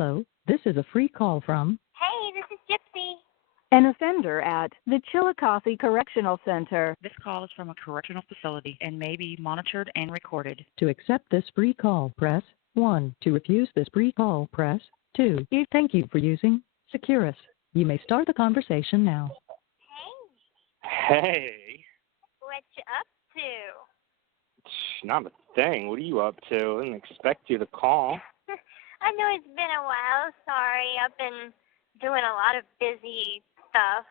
Hello, this is a free call from Hey, this is Gypsy. An offender at the Chillicothe Correctional Center. This call is from a correctional facility and may be monitored and recorded. To accept this free call, press 1. To refuse this free call, press 2. Thank you for using Securus. You may start the conversation now. Hey. What you up to? Not a thing. What are you up to? I didn't expect you to call. I know it's been a while. Sorry, I've been doing a lot of busy stuff.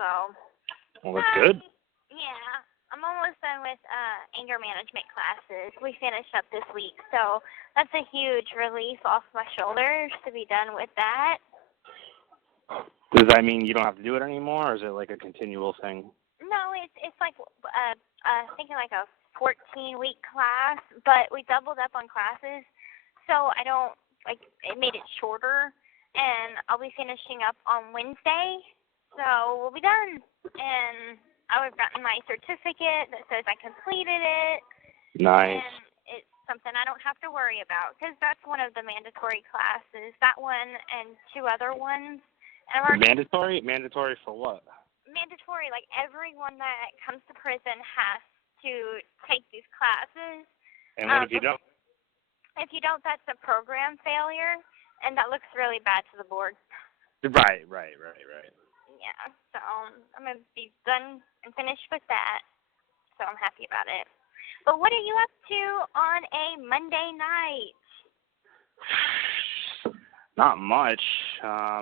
So. Well, that's good. Yeah, I'm almost done with anger management classes. We finished up this week, so that's a huge relief off my shoulders to be done with that. Does that mean you don't have to do it anymore, or is it like a continual thing? No, it's like I think like a 14-week class, but we doubled up on classes, so I don't it made it shorter, and I'll be finishing up on Wednesday, so we'll be done. And I've gotten my certificate that says I completed it. Nice. And it's something I don't have to worry about because that's one of the mandatory classes. That one and 2 other ones. Mandatory? Mandatory for what? Mandatory, like everyone that comes to prison has to take these classes. And what if you don't? If you don't, that's a program failure, and that looks really bad to the board. Right. Yeah, so I'm going to be done and finished with that, so I'm happy about it. But what are you up to on a Monday night? Not much. I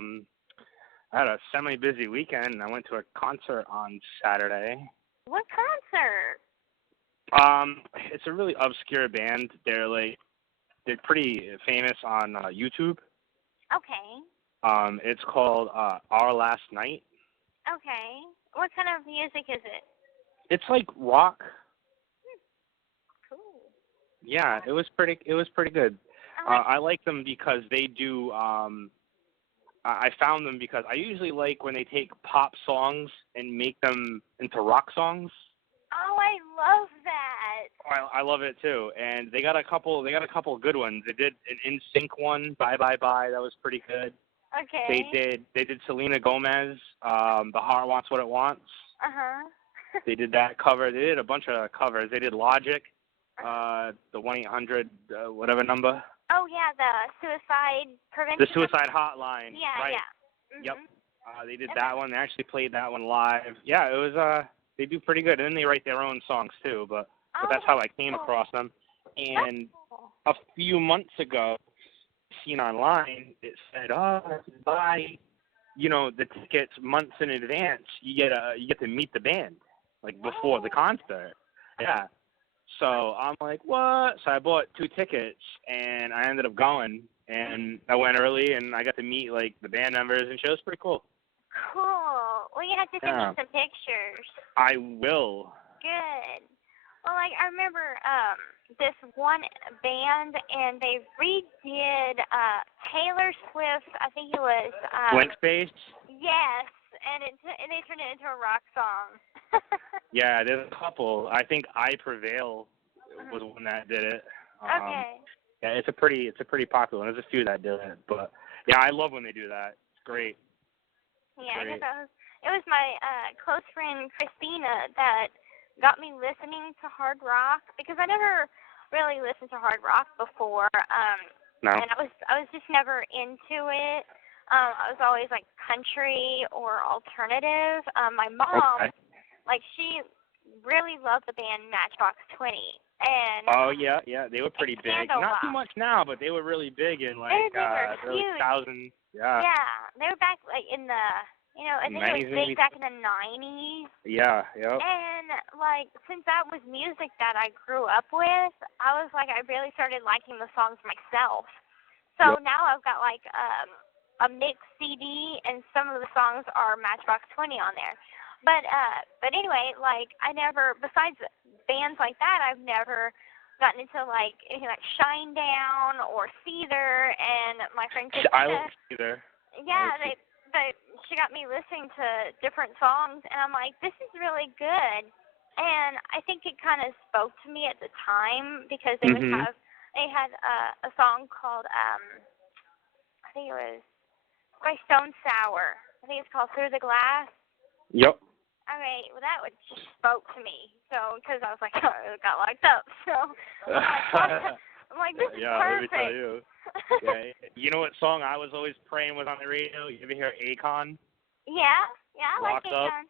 had a semi-busy weekend. I went to a concert on Saturday. What concert? It's a really obscure band. They're pretty famous on YouTube. Okay. It's called Our Last Night. Okay. What kind of music is it? It's like rock. Cool. Yeah, it was pretty good. I like them because they do. I found them because I usually like when they take pop songs and make them into rock songs. Oh, I love that. I love it too, and they got a couple good ones. They did an NSYNC one, Bye Bye Bye. That was pretty good. Okay. They did Selena Gomez, The Heart Wants What It Wants. They did that cover. They did a bunch of covers. They did Logic, the 1-800 whatever number. Oh yeah, the suicide prevention. The suicide hotline. Yeah, right. yeah. Mm-hmm. Yep. They did that one. They actually played that one live. Yeah, it was. They do pretty good, and then they write their own songs too. But that's how I came across them. And a few months ago, seen online, it said, buy, the tickets months in advance. You get to meet the band before the concert. Yeah. So I'm like, what? So I bought 2 tickets, and I ended up going, and I went early, and I got to meet the band members, and it was pretty cool. Cool. Well, you have to send me some pictures. I will. Good. Well, I remember this one band, and they redid Taylor Swift. I think it was Blank Space. Yes, and they turned it into a rock song. Yeah, there's a couple. I think I Prevail was one that did it. Okay. Yeah, it's a pretty popular one. There's a few that did it, but yeah, I love when they do that. It's great. Yeah, because it was my close friend Christina that got me listening to hard rock because I never really listened to hard rock before. No. And I was just never into it. I was always country or alternative. My mom, she really loved the band Matchbox 20. And oh yeah, they were pretty big. Not too much now, but they were really big in they were early huge. 2000s. Yeah. Yeah, they were back in the I think it was big back in the 90s. Yeah, yep. And since that was music that I grew up with, I was I really started liking the songs myself. So now I've got a mixed CD, and some of the songs are Matchbox 20 on there. But anyway, I never, besides bands like that, I've never gotten into anything like Shinedown or Seether. And my friend Christina, I like Seether. Yeah, she got me listening to different songs, and I'm like, this is really good. And I think it kind of spoke to me at the time because they would have, they had a song called think it was by Stone Sour. I think it's called Through the Glass. Yep. Okay, well, that would just spoke to me. So, because I was like, oh, it got locked up. So, I'm like, this is perfect. Let me tell you. Yeah, you know what song I was always praying was on the radio? You ever hear Akon? Yeah, I like Locked Up. Akon.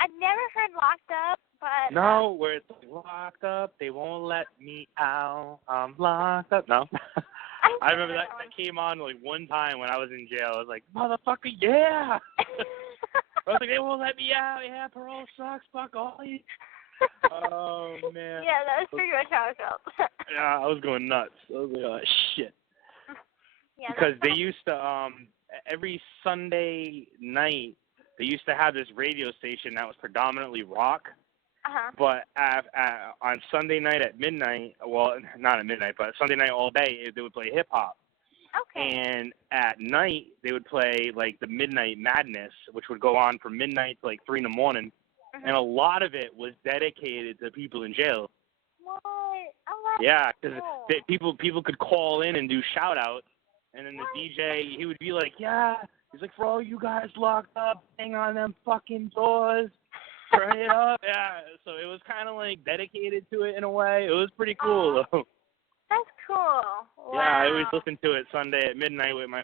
I've never heard Locked Up, but... No, where it's like, locked up, they won't let me out, I'm locked up. No? I remember that came on like one time when I was in jail. I was like, motherfucker, yeah! I was like, they won't let me out, yeah, parole sucks, fuck all you. Oh, man. Yeah, that was pretty much how I felt. Yeah, I was going nuts. I was like, oh, shit. Yeah, because they used to, every Sunday night, they used to have this radio station that was predominantly rock. Uh-huh. But on Sunday night at midnight, well, not at midnight, but Sunday night all day, they would play hip-hop. Okay. And at night, they would play, like, the Midnight Madness, which would go on from midnight to, like, 3 in the morning. Mm-hmm. And a lot of it was dedicated to people in jail. What? Oh, Yeah, because cool. people could call in and do shout-outs. And then the DJ, he would be like, yeah, he's like, for all you guys locked up, hang on them fucking doors. Turn it up. Yeah, so it was kind of like dedicated to it in a way. It was pretty cool, though. That's cool. Wow. Yeah, I always listen to it Sunday at midnight with my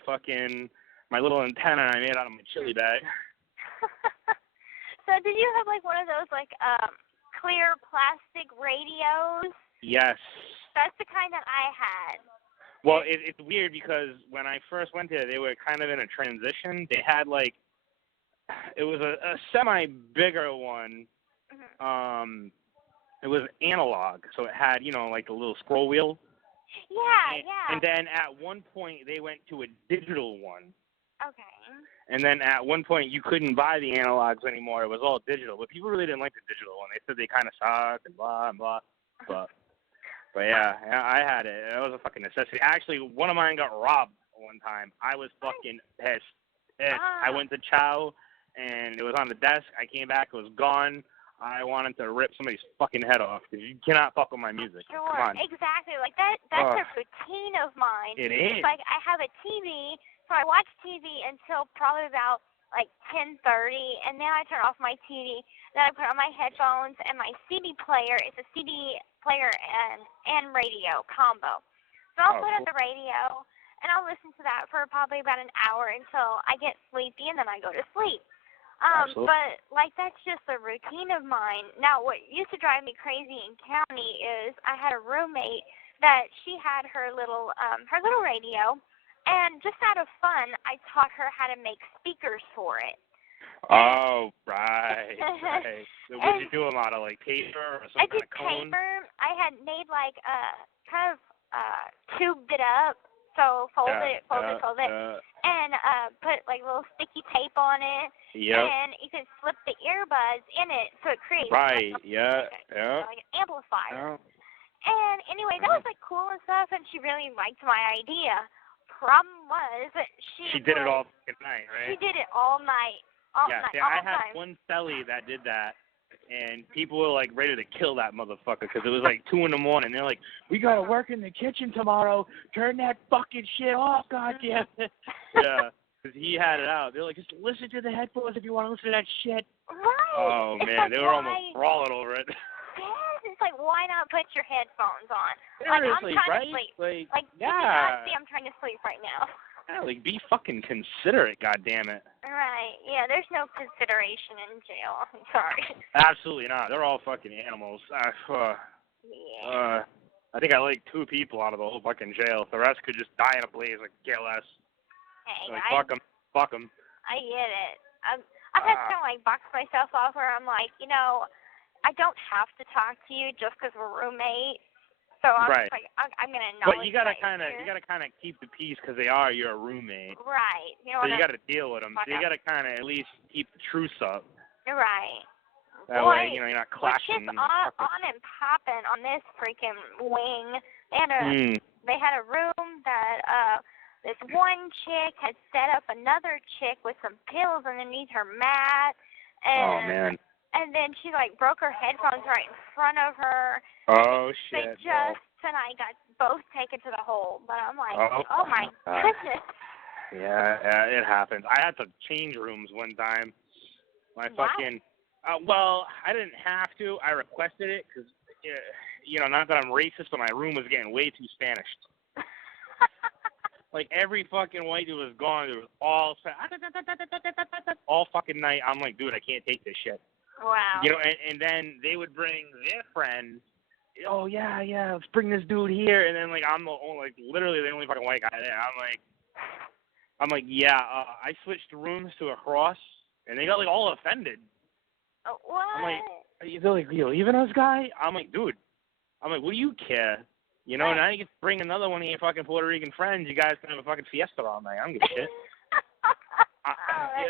little antenna I made out of my chili bag. So did you have like one of those like clear plastic radios? Yes. That's the kind that I had. Well, it's weird because when I first went there, they were kind of in a transition. They had like, it was a semi-bigger one. Mm-hmm. It was analog, so it had, like a little scroll wheel. Yeah. And then at one point, they went to a digital one. Okay. And then at one point, you couldn't buy the analogs anymore. It was all digital. But people really didn't like the digital one. They said they kind of sucked and blah, and blah. But yeah, I had it. It was a fucking necessity. Actually, one of mine got robbed one time. I was fucking pissed. I went to chow, and it was on the desk. I came back. It was gone. I wanted to rip somebody's fucking head off because you cannot fuck with my music. Sure, Come on. exactly. Like that's a routine of mine. It is. It's like I have a TV, so I watch TV until probably about like 10:30, and then I turn off my TV. Then I put on my headphones and my CD player. It's a CD player and radio combo. So I'll put on the radio, and I'll listen to that for probably about an hour until I get sleepy, and then I go to sleep. But, like, that's just a routine of mine. Now, what used to drive me crazy in county is I had a roommate that she had her little radio, and just out of fun, I taught her how to make speakers for it. Oh, right. So what did you do them out of, like, paper or some kind of cone? I did paper. I had made, like, kind of tubed it up. So fold it, and put like little sticky tape on it, and you can slip the earbuds in it, so it creates like an amplifier. And anyway, that was like cool and stuff, and she really liked my idea. Problem was, she did it all night, right? She did it all night. I had one celly that did that. And people were, like, ready to kill that motherfucker because it was, like, 2 in the morning. They're like, we got to work in the kitchen tomorrow. Turn that fucking shit off, goddamn it. Yeah, because he had it out. They're like, just listen to the headphones if you want to listen to that shit. Right. Oh, man, like, they were almost brawling over it. Yes, it's like, why not put your headphones on? Seriously, like, I'm trying right? to sleep. Like, yeah. I'm trying to sleep right now. Yeah, like, be fucking considerate, goddammit. Right, yeah, there's no consideration in jail. I'm sorry. Absolutely not. They're all fucking animals. I think I like 2 people out of the whole fucking jail. The rest could just die in a blaze, like, care less. Hey, like, fuck them. I get it. I've had to kind of, like, box myself off where I'm like, I don't have to talk to you just because we're roommates. So I'm just like, I'm gonna acknowledge. But you gotta kind of keep the peace because they are your roommate. Right. So you gotta deal with them. So you gotta kind of at least keep the truce up. Right. That way, you're not clashing. Shit's on and popping on this freaking wing. They had a room that this one chick had set up another chick with some pills underneath her mat. And, oh man. And then she, like, broke her headphones right in front of her. Oh, shit. They just tonight got both taken to the hole. But I'm like, oh my goodness. Yeah, it happens. I had to change rooms one time. My fucking, well, I didn't have to. I requested it because, not that I'm racist, but my room was getting way too Spanish. Like, every fucking white dude was gone. It was all fucking night. I'm like, dude, I can't take this shit. Wow. And then they would bring their friends. Oh, yeah, let's bring this dude here. And then, like, I'm literally the only fucking white guy there. I'm like, yeah, I switched rooms to across, and they got, like, all offended. What? I'm like, they're like, you leaving us, guy? I'm like, dude. I'm like, what do you care? Now you get to bring another one of your fucking Puerto Rican friends. You guys can have a fucking fiesta all night. I don't give a shit.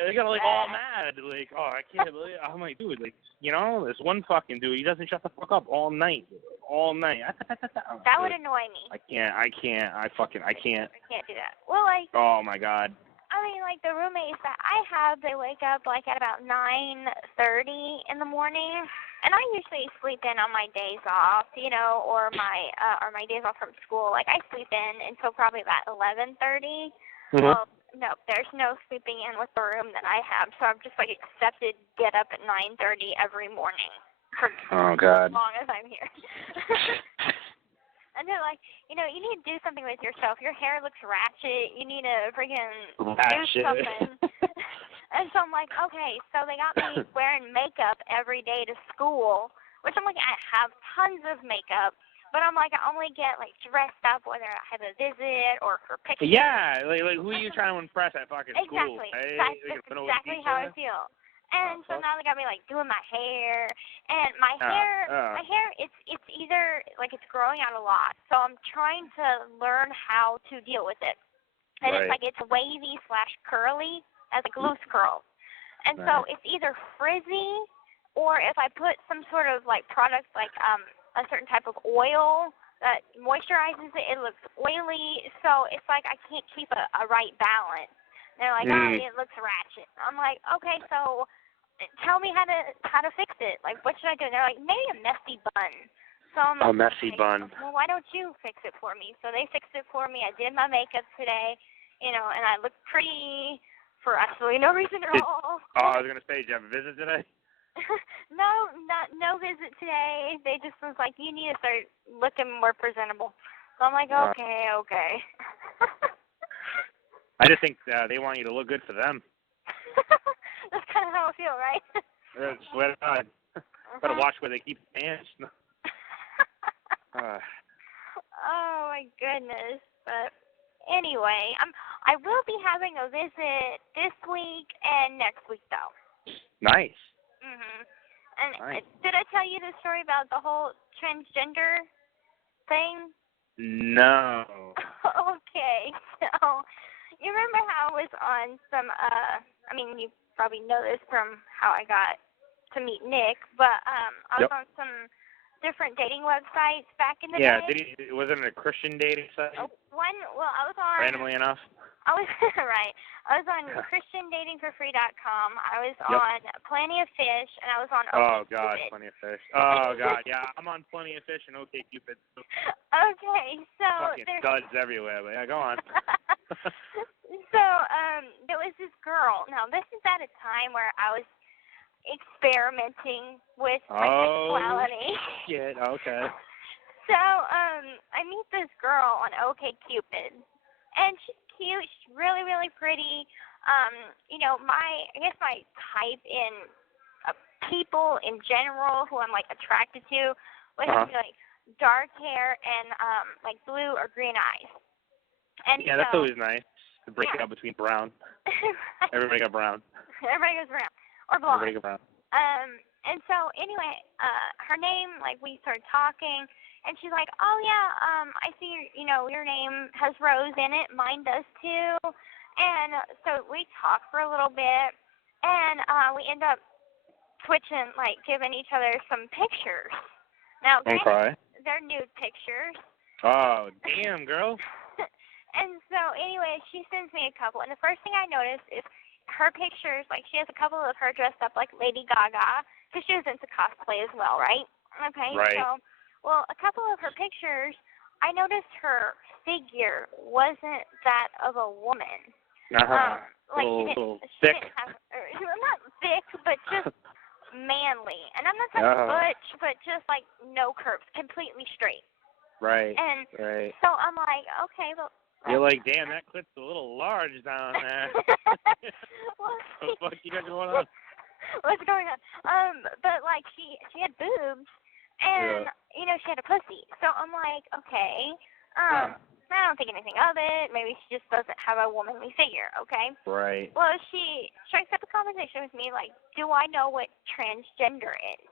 They got, like, all mad. Like, oh, I can't believe it. I'm like, dude, like, this one fucking dude, he doesn't shut the fuck up all night. All night. That would annoy me. I can't. I can't do that. Well, like. Oh, my God. I mean, like, the roommates that I have, they wake up, like, at about 9:30 in the morning. And I usually sleep in on my days off, or my days off from school. Like, I sleep in until probably about 11:30. Mm-hmm. Well, no, there's no sleeping in with the room that I have. So I've just, like, accepted get up at 9:30 every morning for as long as I'm here. And they're like, you need to do something with yourself. Your hair looks ratchet. You need to freaking do something. And so I'm like, okay. So they got me wearing makeup every day to school, which I'm like, I have tons of makeup. But I'm like, I only get, like, dressed up whether I have a visit or for pictures. Yeah, like who are you trying to impress at fucking school? Exactly. That's exactly how I feel. And so now they got me, like, doing my hair. And my hair, it's either, like, it's growing out a lot. So I'm trying to learn how to deal with it. And it's like, it's wavy/curly as, like, loose curls. And so it's either frizzy or if I put some sort of, like, product, like, a certain type of oil that moisturizes it, it looks oily. So it's like I can't keep a right balance. They're like, oh, it looks ratchet. I'm like, okay, so tell me how to fix it. Like, what should I do? And they're like, maybe a messy bun. So I'm like, a messy bun. Well, why don't you fix it for me? So they fixed it for me. I did my makeup today, and I look pretty for absolutely no reason at all. Oh, I was gonna say, did you have a visit today? No visit today. They just was like, you need to start looking more presentable. So I'm like, okay. I just think they want you to look good for them. That's kind of how I feel, right? I swear to God. Better watch where they keep the pants. Oh my goodness. But anyway, I will be having a visit this week and next week though. Nice. Mhm. And nice. Did I tell you the story about the whole transgender thing? No. Okay. So you remember how I was on some I mean, you probably know this from how I got to meet Nick, but I was on some different dating websites back in the day. Yeah, was it a Christian dating site? I was on... Randomly enough? I was on ChristianDatingForFree.com. I was on Plenty of Fish, and I was on Oh, God, OkCupid. Plenty of Fish. Oh, God, yeah, I'm on Plenty of Fish and OkCupid. Okay, so... Fucking studs everywhere, but yeah, go on. So, there was this girl. Now, this is at a time where I was experimenting with my sexuality. Shit, okay. So, I meet this girl on OkCupid, and she's cute. She's really, really pretty. I guess my type in people in general who I'm, like, attracted to would have to be, like, dark hair and, like, blue or green eyes. And yeah, that's always nice to break it up between brown. Everybody got brown. Everybody goes brown. Or blonde. Everybody got brown. And so, anyway, her name, like, we started talking, and she's like, oh, yeah, I see, your name has Rose in it. Mine does, too. And so we talked for a little bit, and we end up switching, like, giving each other some pictures. Now, they're nude pictures. Oh, damn, girl. And so, anyway, she sends me a couple, and the first thing I noticed is her pictures, like, she has a couple of her dressed up like Lady Gaga, because she was into cosplay as well, right? Okay, right. So, well, a couple of her pictures, I noticed her figure wasn't that of a woman. Like little she thick. didn't have, not thick, but just manly. And I'm not saying butch, but just like no curves, completely straight. Right. And right. so I'm like, okay, well. You're like, damn, that clip's a little large down there. What the fuck you got going on? What's going on? But like she had boobs, and you know she had a pussy. So I'm like, okay, I don't think anything of it. Maybe she just doesn't have a womanly figure. Okay. Right. Well, she strikes up a conversation with me like, do I know what transgender is?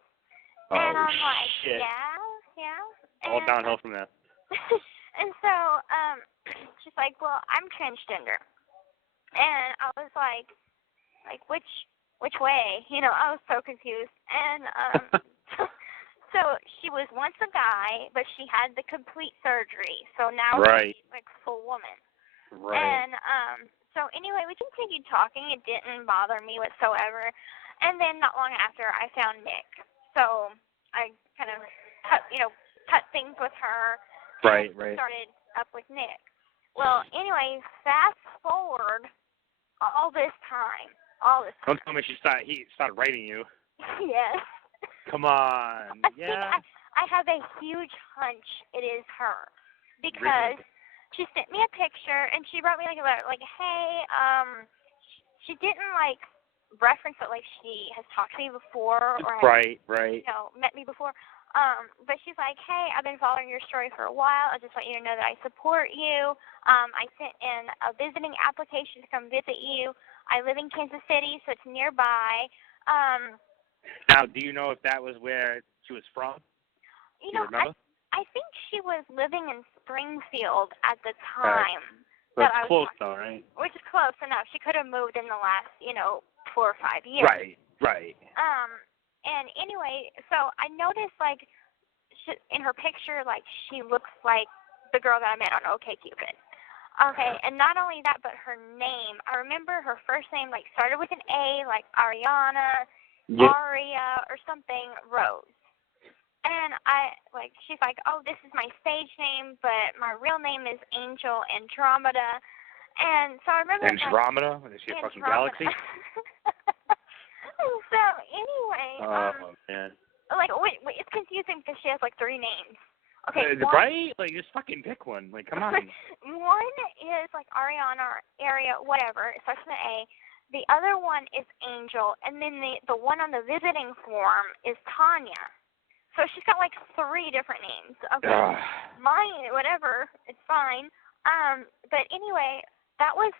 And I'm like, shit. yeah. All downhill from that. And so she's like, well, I'm transgender, and I was like which way? You know, I was so confused. And so she was once a guy, but she had the complete surgery. So now she's like full woman. Right. And so anyway, we continued talking. It didn't bother me whatsoever. And then not long after, I found Nick. So I kind of cut things with her. Right. Started up with Nick. Well, anyway, fast forward all this time. Don't tell me he started writing you. Yes. Come on. I have a huge hunch it is her, because she sent me a picture and she wrote me like a letter, like, hey, she didn't like reference it like she has talked to me before or has, met me before. But she's like, hey, I've been following your story for a while. I just want you to know that I support you. I sent in a visiting application to come visit you. I live in Kansas City, so it's nearby. Now, do you know if that was where she was from? You know, remember? I think she was living in Springfield at the time. That's close, though, right? Which is close enough. She could have moved in the last, 4 or 5 years. Right. And anyway, so I noticed, like, in her picture, like, she looks like the girl that I met on OkCupid. Okay, and not only that, but her name. I remember her first name, like, started with an A, like Ariana, Aria, or something, Rose. And she's like, oh, this is my stage name, but my real name is Angel Andromeda. And so I remember. Andromeda? Is she a fucking galaxy? So anyway, man. Like, wait, it's confusing because she has like 3 names. Okay, right? Like, just fucking pick one. Like, come on. One is like Ariana or Aria, whatever. It starts with an A. The other one is Angel, and then the one on the visiting form is Tanya. So she's got like 3 different names. Okay, mine, whatever, it's fine. But anyway, that was,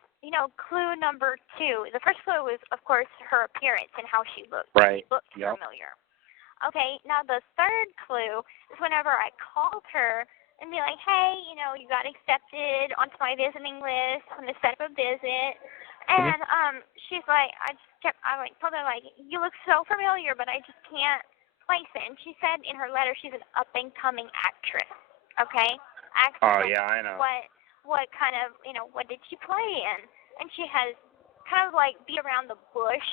clue number 2. The first clue was, of course, her appearance and how she looked. Right. She looked familiar. Okay, now the third clue is whenever I called her and be like, hey, you got accepted onto my visiting list. I'm going to set up a visit. And she's like, I told her, like, you look so familiar, but I just can't place it. And she said in her letter she's an up-and-coming actress. Okay? Oh, yeah, I know. What kind of, what did she play in? And she has kind of like be around the bush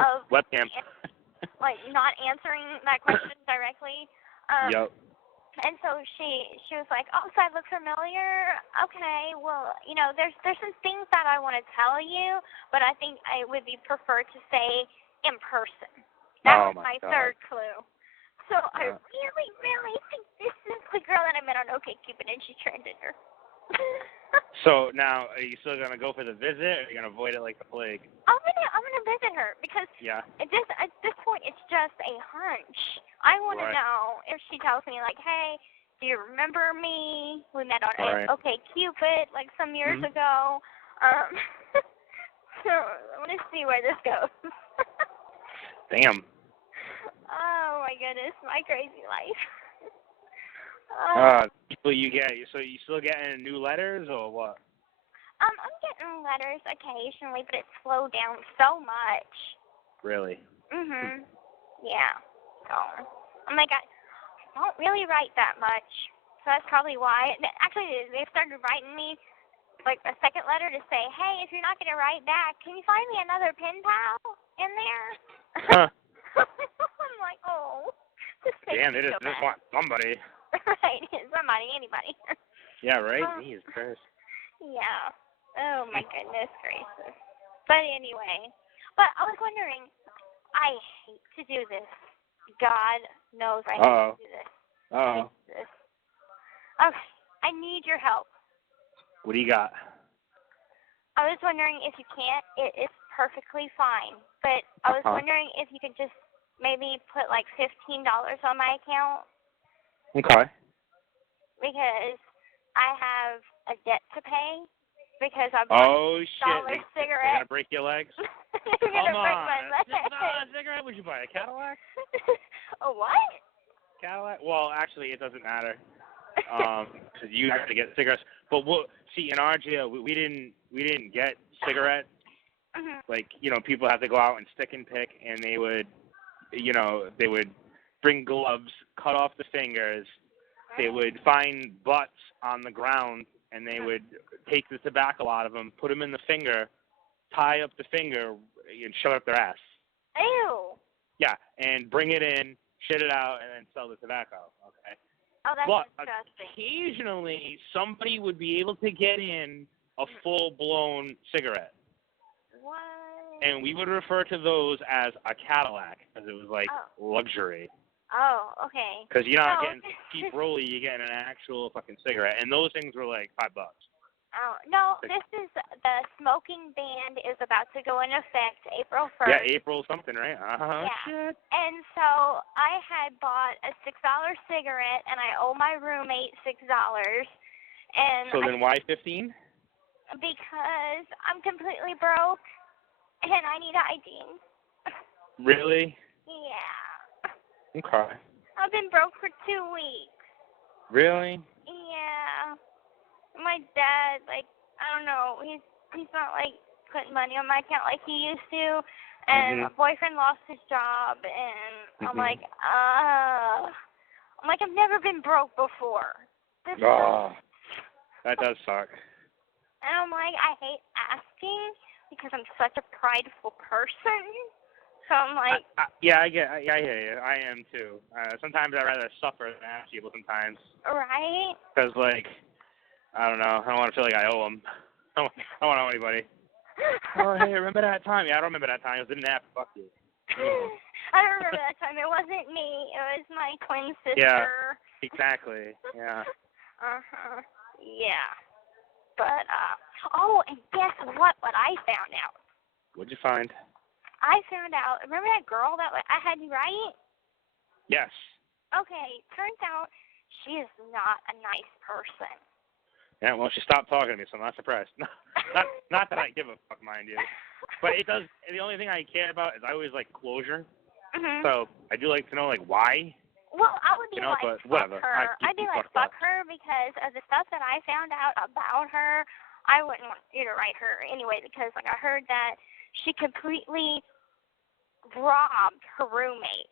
of webcam. Like not answering that question directly. Yep. And so she was like, oh, so I look familiar? Okay, well, there's some things that I want to tell you, but I think I would be preferred to say in person. That was my third clue. So I really, really think this is the girl that I met on OkCupid, and she's transgender. So now, are you still gonna go for the visit, or are you gonna avoid it like the plague? I'm gonna visit her because at this point it's just a hunch. I want to know if she tells me like, hey, do you remember me? We met on OkCupid like some years ago. So I want to see where this goes. Damn. Oh my goodness, my crazy life. People you get, so you still getting new letters or what? I'm getting letters occasionally, but it's slowed down so much. Really? Yeah. So I'm like, I don't really write that much, so that's probably why. Actually, they started writing me like a second letter to say, hey, if you're not gonna write back, can you find me another pen pal in there? I'm like, oh. Damn, they just want somebody. Right, somebody, anybody. Yeah, right? Jesus Christ. Yeah. Oh my goodness gracious. But anyway, but I was wondering, I hate to do this. God knows I hate to do this. I hate to do this. Okay, I need your help. What do you got? I was wondering if you can't, it's perfectly fine. But I was wondering if you could just maybe put like $15 on my account. Okay. Because I have a debt to pay. Because I shit! bought You're cigarette. gonna break your legs? You're gonna break my leg. $15 cigarette? Would you buy a Cadillac? A what? Cadillac? Well, actually, it doesn't matter. Because you have to get cigarettes. But see, in our jail, we didn't get cigarettes. Like, people have to go out and stick and pick, and they would bring gloves, cut off the fingers. They would find butts on the ground, and they would take the tobacco out of them, put them in the finger, tie up the finger, and shove it up their ass. Ew. Yeah, and bring it in, shit it out, and then sell the tobacco. Okay. Oh, that's disgusting. Occasionally, somebody would be able to get in a full-blown cigarette. What? And we would refer to those as a Cadillac, because it was like luxury. Oh, okay. Because you're not getting cheap rolly, you're getting an actual fucking cigarette. And those things were like $5. Oh, no, this is, the smoking ban is about to go in effect April 1st. Yeah, April something, right? Yeah. Shit. And so I had bought a $6 cigarette, and I owe my roommate $6. And so then why 15? Because I'm completely broke, and I need hygiene. Really? Yeah. Okay. I've been broke for 2 weeks. Really? Yeah. My dad, I don't know, he's not, putting money on my account like he used to. And my boyfriend lost his job, and I'm like, I've never been broke before. This that does suck. And I'm like, I hate asking because I'm such a prideful person. So I'm like... I hear you. I am, too. Sometimes I'd rather suffer than ask people sometimes. Right? Because, I don't know. I don't want to feel like I owe them. I don't want to owe anybody. Oh, hey, remember that time? Yeah, I don't remember that time. It was in nap. Fuck you. I don't remember that time. It wasn't me. It was my twin sister. Yeah, exactly. Yeah. Yeah. But, and guess what I found out? What'd you find? I found out, remember that girl that I had you write? Yes. Okay, turns out she is not a nice person. Yeah, well, she stopped talking to me, so I'm not surprised. not that I give a fuck, mind you. But it does, the only thing I care about is I always like closure. So I do like to know, why. Well, I would be but fuck whatever. her. I'd be like, fuck her, because of the stuff that I found out about her. I wouldn't want you to write her anyway, because, I heard that she completely robbed her roommate.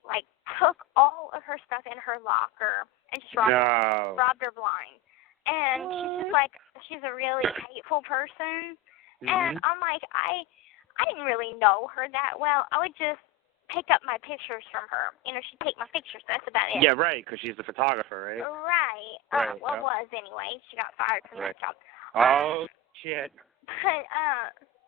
Took all of her stuff in her locker and robbed her blind. And she's just she's a really hateful person. And I'm like, I didn't really know her that well. I would just pick up my pictures from her. She'd take my pictures. That's about it. Yeah, right, because she's the photographer, right? Right. Was anyway. She got fired from that job. Oh, shit.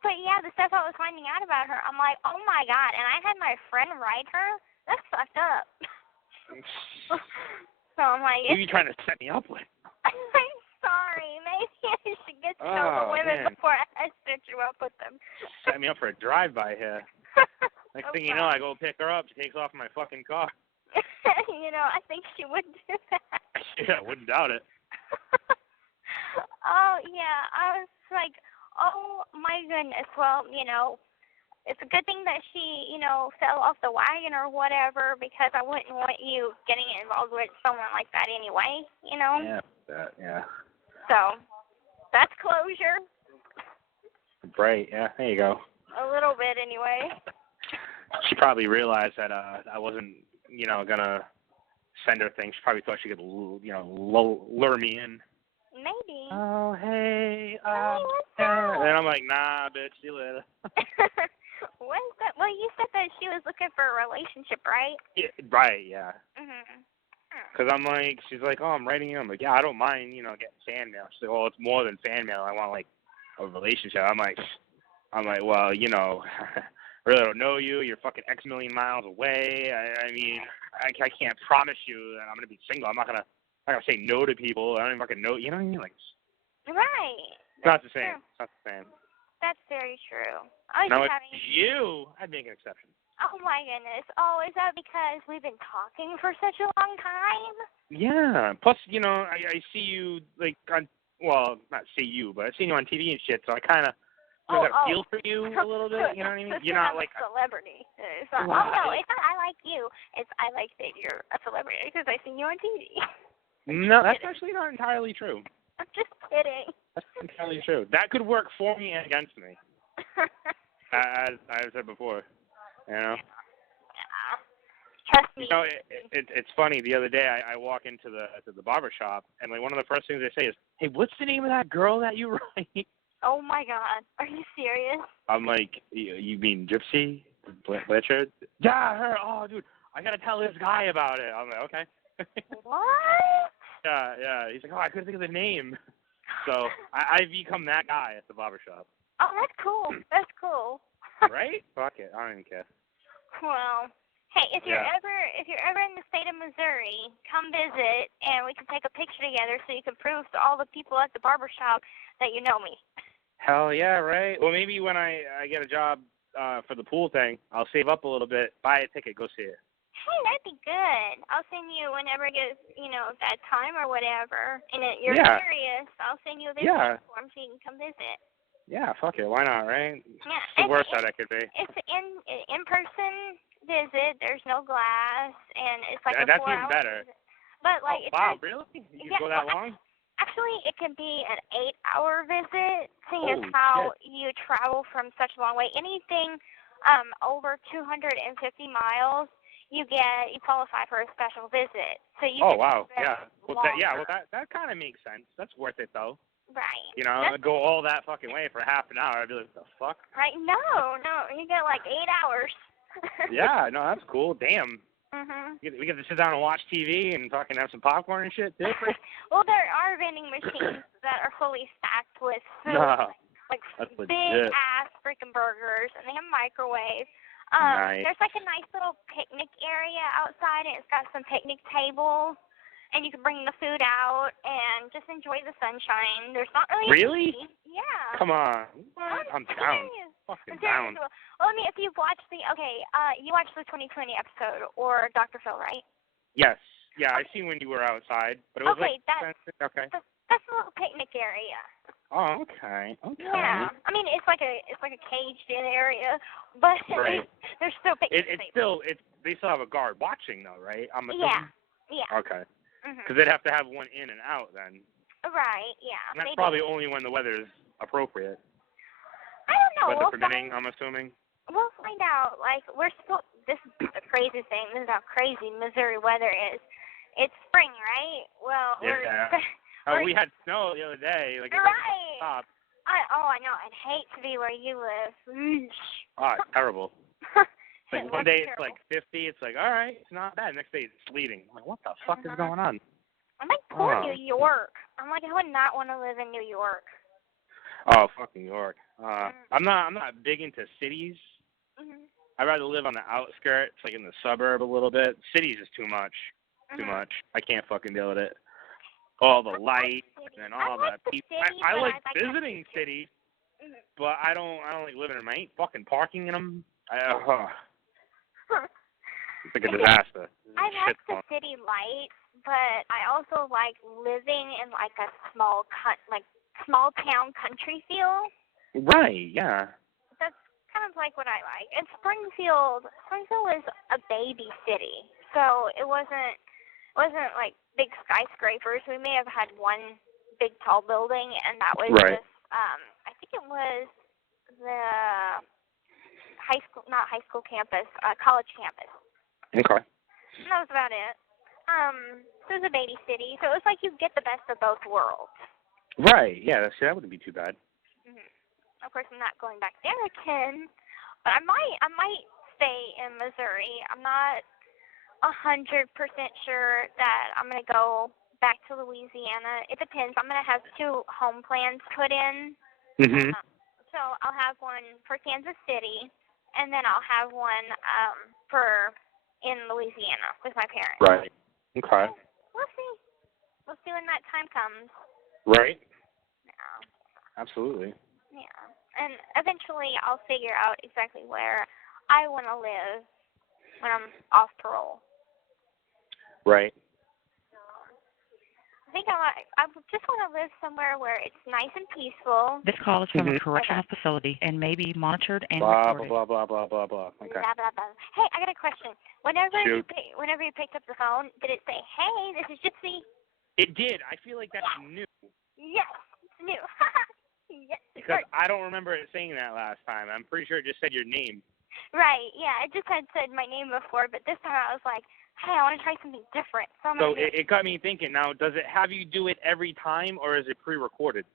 But yeah, the stuff I was finding out about her, I'm like, oh my God. And I had my friend write her. That's fucked up. So I'm like, who are you trying to set me up with? I'm sorry. Maybe I should get to know the women before I set you up with them. Set me up for a drive-by here. Next thing you know, I go pick her up. She takes off in my fucking car. I think she would do that. Yeah, I wouldn't doubt it. Oh, yeah. I was like, oh, my goodness. Well, it's a good thing that she, fell off the wagon or whatever, because I wouldn't want you getting involved with someone like that anyway, Yeah, yeah. So, that's closure. Right, yeah, there you go. A little bit anyway. She probably realized that I wasn't, gonna send her things. She probably thought she could, lure me in. Maybe. Oh, hey, what's up? And I'm like, nah, bitch, see you later. What's that? Well, you said that she was looking for a relationship, right? Yeah, right, yeah. Mhm. Because she's like, oh, I'm writing you. I'm like, yeah, I don't mind, getting fan mail. She's like, well, it's more than fan mail. I want, a relationship. I'm like, well, you know, I really don't know you. You're fucking X million miles away. I mean, I can't promise you that I'm gonna be single. I'm not gonna say no to people. I don't even fucking know. You know what I mean? Like, Right. it's not the same. It's not the same. That's very true. I was Now, just with having... you, I'd make an exception. Oh, my goodness. Oh, is that because we've been talking for such a long time? Yeah. Plus, you know, I see you, like, well, not see you, but I've seen you on TV and shit, so I kind of feel for you a little bit, you know what I mean? You're not like a celebrity. It's not, right. Oh, no, it's not I like you. It's I like that you're a celebrity because I've seen you on TV. No, that's actually not entirely true. I'm just kidding. That's entirely true. That could work for me and against me. As I've said before, you know. Yeah. Trust me. You know, it's funny. The other day, I walk into the barber shop, and like one of the first things they say is, "Hey, what's the name of that girl that you write?" Oh my God, are you serious? I'm like, you mean Gypsy Blanchard? Yeah, her. Oh, dude, I gotta tell this guy about it. I'm like, okay. What? Yeah. He's like, oh, I couldn't think of the name. So I've become that guy at the barbershop. Oh, that's cool. That's cool. Right? Fuck it. I don't even care. Well, hey, if you're ever in the state of Missouri, come visit and we can take a picture together so you can prove to all the people at the barbershop that you know me. Hell yeah, right? Well, maybe when I get a job for the pool thing, I'll save up a little bit, buy a ticket, go see it. Hey, that'd be good. I'll send you whenever it gets, that time or whatever. And you're serious, I'll send you a visit form so you can come visit. Yeah, fuck it. Why not, right? Yeah, it's the worst that I could be. It's an in-person visit. There's no glass, and it's like a 4-hour that's even better. visit. But like, wow, really? You can go that long? Actually, it can be an 8-hour visit, seeing as Holy how shit. you travel from such a long way. Anything over 250 miles, you qualify for a special visit. So you wow, yeah. Well, that kind of makes sense. That's worth it though. Right. You know, go all that fucking way for half an hour. I'd be like, what the fuck? Right. No, you get like 8 hours. Yeah, no, that's cool. Damn. Mhm. We get to sit down and watch TV and fucking have some popcorn and shit too. Well, there are vending machines that are fully stacked with food, like big ass freaking burgers, and they have microwaves. Nice. There's like a nice little picnic area outside, and it's got some picnic tables, and you can bring the food out and just enjoy the sunshine. There's not really. Really? Yeah. Come on. I'm down. Fucking down. Well, I mean, if you've watched you watched the 2020 episode or Dr. Phil, right? Yes. Yeah, I seen when you were outside, but it was okay. Okay. That's a little picnic area. Oh, okay. Yeah, I mean it's like a caged-in area, but there's still picnic tables. They still have a guard watching though, right? I'm assuming. Yeah. Okay. Because they'd have to have one in and out then. Right. Yeah. And that's probably only when the weather is appropriate. I don't know. Weather permitting, I'm assuming. We'll find out. Like this is the crazy thing. This is how crazy Missouri weather is. It's spring, right? Well, we had snow the other day. Like, right. Stop. I know. I'd hate to be where you live. Oh, it's terrible. Like one day it's like 50. It's like, all right, it's not bad. Next day it's sleeting. I'm like, what the fuck is going on? I'm like, poor New York. I'm like, I would not want to live in New York. Oh, fuck New York. I'm not big into cities. I'd rather live on the outskirts, like in the suburb a little bit. Cities is too much. Too much. I can't fucking deal with it. All the lights and all the people. I like visiting cities, but I don't like living in them. I ain't fucking parking in them. It's like a disaster. I like the city lights, but I also like living in like a small town country feel. Right, yeah. That's kind of like what I like. And Springfield is a baby city, so it wasn't like big skyscrapers. We may have had one big tall building, and that was just I think it was the college campus. Okay. And that was about it. So it was a baby city, so it was like you get the best of both worlds. Right, yeah, that wouldn't be too bad. Of course, I'm not going back there again, but I might stay in Missouri. I'm not 100% sure that I'm going to go back to Louisiana. It depends. I'm going to have 2 home plans put in Mhm. So I'll have one for Kansas City, and then I'll have one for in Louisiana with my parents. Right. Okay. We'll see. We'll see when that time comes. Right. Yeah. Absolutely. Yeah. And eventually I'll figure out exactly where I want to live when I'm off parole. Right. I think I just want to live somewhere where it's nice and peaceful. This call is from Mhm. a correctional facility and may be monitored and Blah recorded. blah blah blah blah blah. Okay. Blah, blah, blah. Hey, I got a question. Whenever you Shoot. whenever you picked up the phone, did it say, "Hey, this is Gypsy"? It did. I feel like that's new Yes, it's new. Yes. because I don't remember it saying that last time. I'm pretty sure it just said your name. Right. Yeah, it just had said my name before, but this time I was like, "Hey, I want to try something different." So I'm So gonna it got me thinking. Now, does it have you do it every time, or is it pre-recorded?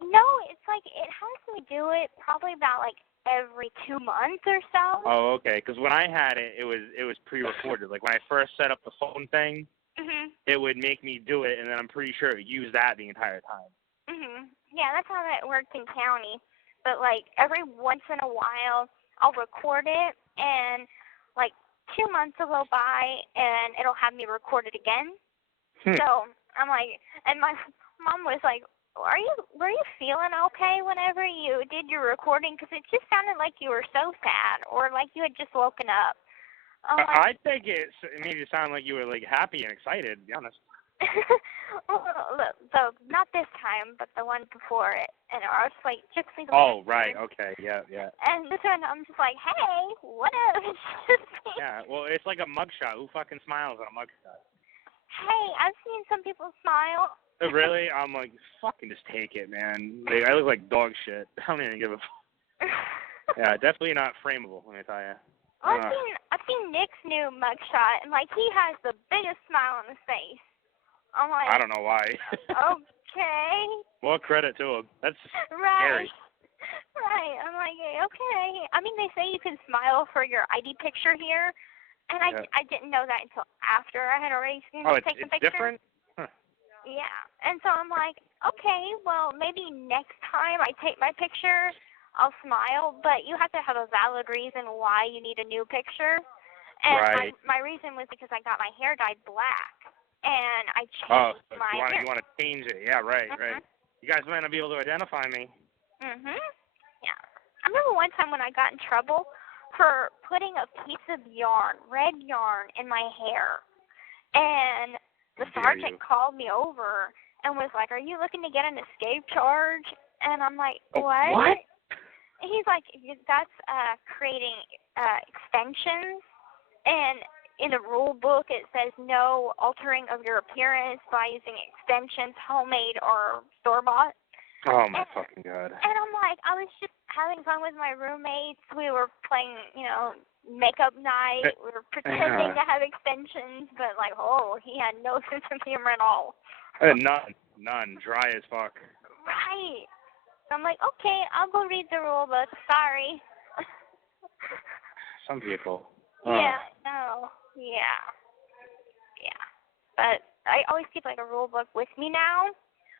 No, it's like it has me do it probably about like every 2 months or so. Oh, okay. Because when I had it, it was pre-recorded. Like when I first set up the phone thing, Mhm. it would make me do it, and then I'm pretty sure it used that the entire time. Mhm. Yeah, that's how that worked in county. But like every once in a while, I'll record it, and like 2 months will go by, and it'll have me record it again. So I'm like, and my mom was like, were you feeling okay whenever you did your recording? Because it just sounded like you were so sad, or like you had just woken up. I'm like, I think it made you sound like you were like happy and excited. To be honest. so not this time, but the one before it, and I was like, Gypsy. Oh, right. Okay. Yeah. Yeah. And this one, I'm just like, hey, what up? Yeah. Well, it's like a mugshot. Who fucking smiles on a mugshot? Hey, I've seen some people smile. Really? I'm like, fucking just take it, man. I look like dog shit. I don't even give a. Yeah, definitely not frameable. Let me tell you. Well, I've seen Nick's new mugshot, and like he has the biggest smile on his face. I'm like, I don't know why. Okay. More credit to him. That's Right. scary. Right. I'm like, okay. I mean, they say you can smile for your ID picture here, and I didn't know that until after I had already seen Oh, them it's take the picture. different? Huh. Yeah. And so I'm like, okay, well, maybe next time I take my picture, I'll smile, but you have to have a valid reason why you need a new picture. And Right. my reason was because I got my hair dyed black, and I Oh, changed my hair. you want to change it? Yeah, right, right. You guys might not be able to identify me. Yeah. I remember one time when I got in trouble for putting a piece of yarn, red yarn, in my hair, and the sergeant called me over and was like, "Are you looking to get an escape charge?" And I'm like, "What?" What? And he's like, "That's creating extensions, and in the rule book it says no altering of your appearance by using extensions, homemade or store-bought." Oh my fucking god. And I'm like, I was just having fun with my roommates. We were playing, makeup night. We were pretending to have extensions, but like, he had no sense of humor at all. None. Dry as fuck. Right. So I'm like, okay, I'll go read the rule book. Sorry. Some people. Yeah. No. Yeah. Yeah. But I always keep like a rule book with me now.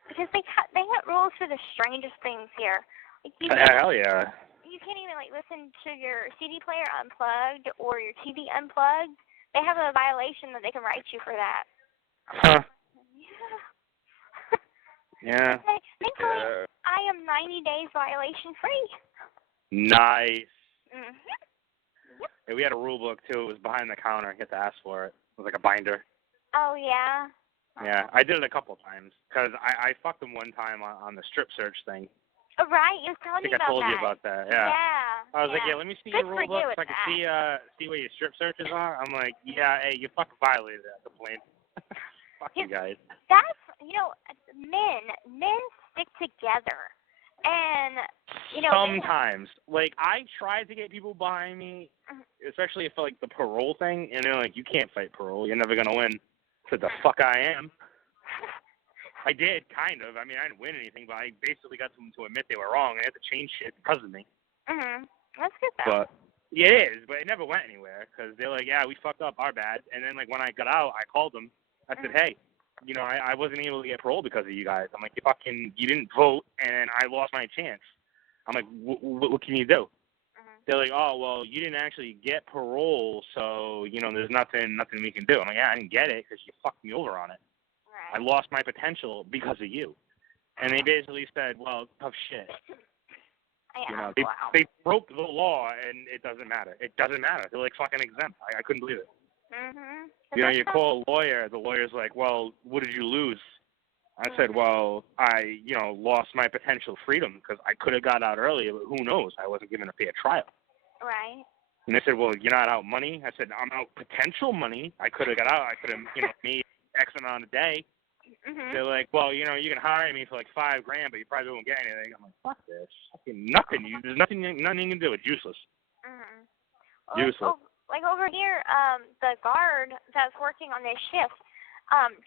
Because they have rules for the strangest things here. Like Hell yeah. You can't even like listen to your CD player unplugged or your TV unplugged. They have a violation that they can write you for that. Huh. Yeah. Yeah. Thankfully, I am 90 days violation free. Nice. Mhm. Yep. Yeah, we had a rule book too. It was behind the counter. You had to ask for it. It was like a binder. Oh yeah. Yeah, I did it a couple times because I fucked them one time on the strip search thing. Oh, right, you were telling me I think I about told that. you about that. Yeah. I was like, yeah, let me see Good your for rule book you so I with can see where your strip searches are. I'm like, yeah, hey, you fucking violated that complaint. Fucking guys. That's men stick together, and sometimes, like I tried to get people behind me, especially if like the parole thing, and they're like, you can't fight parole. You're never gonna win. I said, the fuck I am. I did, kind of. I mean, I didn't win anything, but I basically got them to admit they were wrong. They had to change shit because of me. That's good, though. But yeah, it is, but it never went anywhere because they're like, yeah, we fucked up, our bad. And then, like, when I got out, I called them. I said, hey, I wasn't able to get parole because of you guys. I'm like, you didn't vote, and I lost my chance. I'm like, what can you do? They're like, oh, well, you didn't actually get parole, so, there's nothing we can do. I'm like, yeah, I didn't get it because you fucked me over on it. Right. I lost my potential because of you. And they basically said, well, tough shit. Yeah, They broke the law, and it doesn't matter. It doesn't matter. They're like fucking exempt. I couldn't believe it. You call a lawyer, the lawyer's like, well, what did you lose? I said, well, I, lost my potential freedom because I could have got out earlier, but who knows? I wasn't given a fair trial. Right. And they said, well, you're not out money? I said, I'm out potential money. I could have got out. I could have, made X amount a day. They're like, well, you can hire me for like $5,000, but you probably won't get anything. I'm like, fuck this. Fucking nothing. There's nothing you can do. It's useless. Useless. Like over here, the guard that's working on this shift,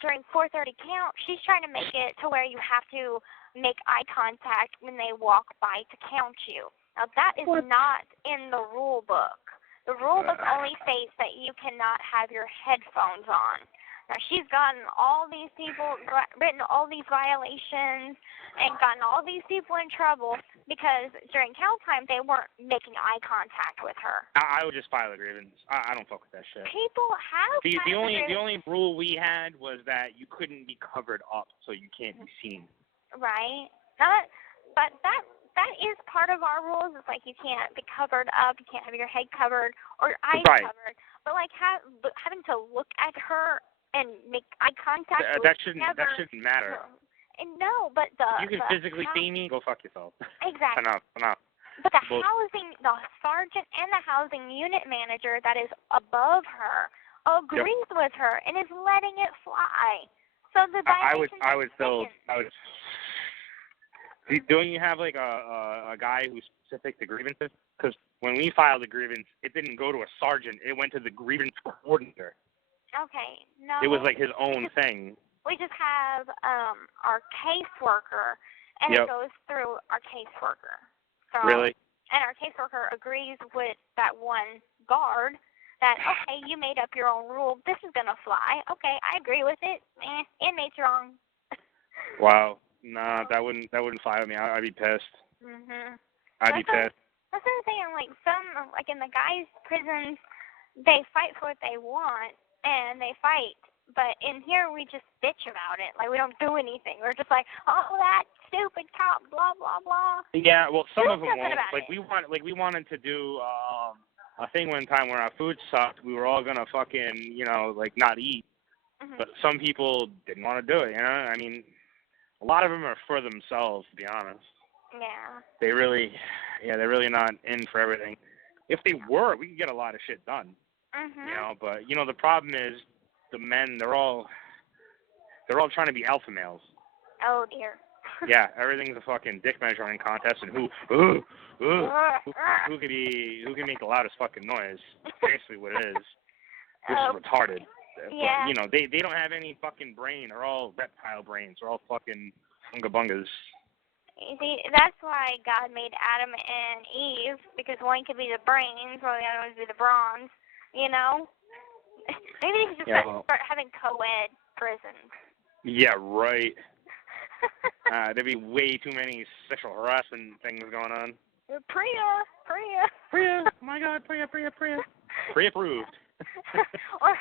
during 4:30 count, she's trying to make it to where you have to make eye contact when they walk by to count you. Now, that is not in the rule book. The rule book only states that you cannot have your headphones on. Now, she's gotten all these people, written all these violations, and gotten all these people in trouble because during count time, they weren't making eye contact with her. I would just file a grievance. I don't fuck with that shit. People have the only rule we had was that you couldn't be covered up, so you can't be seen. Right. But that is part of our rules. It's like you can't be covered up, you can't have your head covered or your eyes covered. But like having to look at her and make eye contact. That shouldn't matter. No, but you can physically see me. Go fuck yourself. Exactly. Enough. But the sergeant and the housing unit manager that is above her agrees with her and is letting it fly. So the don't you have like a guy who's specific to grievances? Because when we filed a grievance, it didn't go to a sergeant. It went to the grievance coordinator. Okay, no. It was like his own thing. We just have our caseworker, and it goes through our caseworker. So, really? And our caseworker agrees with that one guard that, okay, you made up your own rule. This is going to fly. Okay, I agree with it. Inmate's wrong. Wow. Nah, that wouldn't fly with me. I'd be pissed. I'd be pissed. That's what I'm saying. Like, like in the guys' prisons, they fight for what they want. And they fight, but in here we just bitch about it. Like we don't do anything. We're just like, oh, that stupid cop, blah blah blah. Yeah, well, some of them won't. Like we wanted to do a thing one time where our food sucked. We were all gonna fucking, like not eat. But some people didn't want to do it. I mean, a lot of them are for themselves, to be honest. Yeah. They're really not in for everything. If they were, we could get a lot of shit done. But the problem is the men, they're all trying to be alpha males. Oh dear. Yeah, everything's a fucking dick measuring contest, and who can make the loudest fucking noise. Basically, what it is. This is retarded. Yeah. But, they don't have any fucking brain. They're all reptile brains. They're all fucking bunga bungas. You see, that's why God made Adam and Eve, because one could be the brains, while the other one would be the bronze. Maybe they should just start having co-ed prisons. Yeah, right. There'd be way too many sexual harassment things going on. Priya. Oh my God, Priya. Pre-approved. or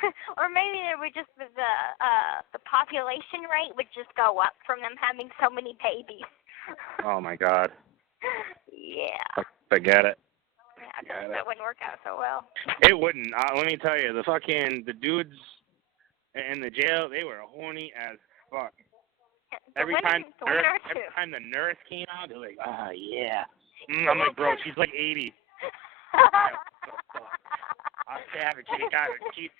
maybe there would just the population rate would just go up from them having so many babies. Oh my God. Yeah. Forget it. Yeah, that wouldn't work out so well. It wouldn't. Let me tell you, the dudes in the jail, they were horny as fuck. Every time the nurse came out, they're like, yeah. I'm like, bro, she's like 80. I'll have a chick,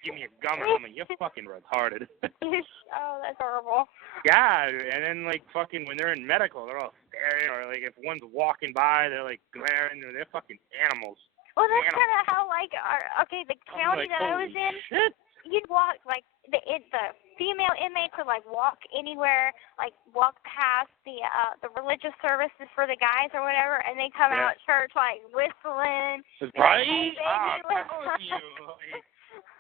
give me a gummer. I'm like, you're fucking retarded. Oh, that's horrible. Yeah, and then like fucking when they're in medical, they're all staring, or like if one's walking by, they're like glaring. They're fucking animals. Well, that's kind of how like the county that I was in. Shit. You'd walk like the female inmates would like walk anywhere, like walk past the religious services for the guys or whatever, and they come out church like whistling. Right?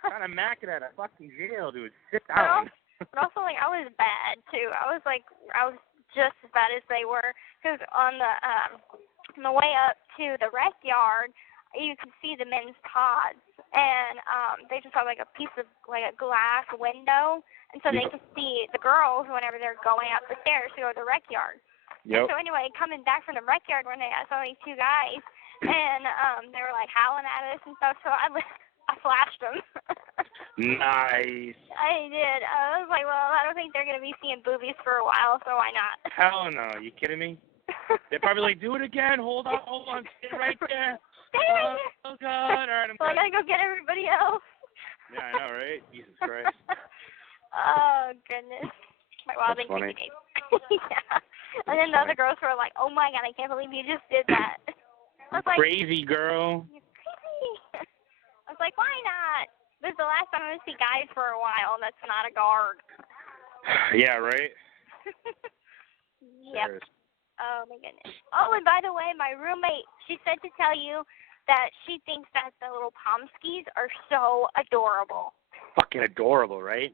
Kind of macking at a fucking jail, dude. Sit down. But also, like, I was bad too. I was just as bad as they were, because on the on the way up to the rec yard, you could see the men's pods, and they just have like a piece of like a glass window, and so they could see the girls whenever they're going up the stairs to go to the rec yard. Yep. So anyway, coming back from the rec yard one day, I saw these two guys, and they were like howling at us and stuff. So I flashed them. Nice. I did. I was like, well, I don't think they're gonna be seeing boobies for a while, so why not? Hell no. You kidding me? They're probably like, do it again. Hold on. Stay right there. Oh, God. All right, well, I gotta go get everybody else. Yeah, I know, right? Jesus Christ. Oh, goodness. Wow, That's funny. Yeah. And then the other girls were like, oh, my God, I can't believe you just did that. I was like, crazy, girl. You're crazy. I was like, why not? This is the last time I'm going to see guys for a while, and that's not a guard. Yeah, right? Yep. Oh, my goodness. Oh, and by the way, my roommate, she said to tell you that she thinks that the little Pomskis are so adorable. Fucking adorable, right?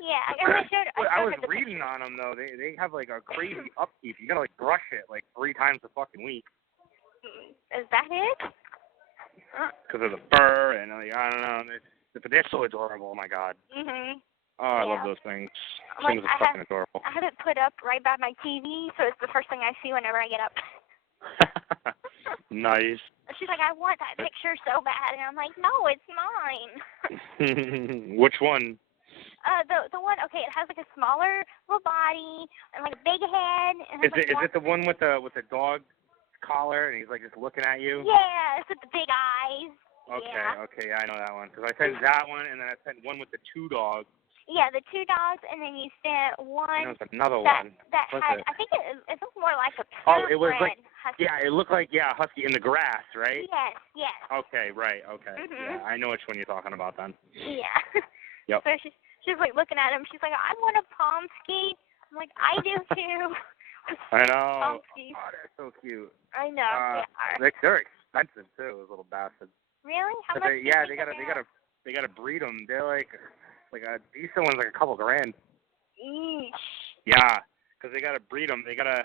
Yeah. I was reading on them, though. They have, like, a crazy upkeep. You gotta, like, brush it, like, 3 times a fucking week. Is that it? Because of the fur and, like, I don't know. But they're so adorable. Oh, my God. Mhm. Oh, I love those things. Like, Things are fucking adorable. I have it put up right by my TV, so it's the first thing I see whenever I get up. Nice. She's like, I want that picture so bad, and I'm like, no, it's mine. Which one? The one. Okay, it has like a smaller little body and like a big head. And Is it the one with the dog collar and he's like just looking at you? Yeah, it's with the big eyes. Okay, I know that one. Because I sent that one, and then I sent one with the 2 dogs. Yeah, the 2 dogs, and then you sent one. And there was another one. That had, I think it looked more like a it was like, husky. Yeah, it looked like, a husky in the grass, right? Yes. Okay, right, okay. Mhm. Yeah, I know which one you're talking about then. Yeah. Yep. So she's like looking at him. She's like, I want a Pomsky. I'm like, I do too. I know. Pomskies. Oh, they're so cute. I know. They're expensive too, those little bastards. Really? How much? They gotta breed them. They're like a decent one's like a couple grand. Eesh. Yeah, because they gotta breed them. They gotta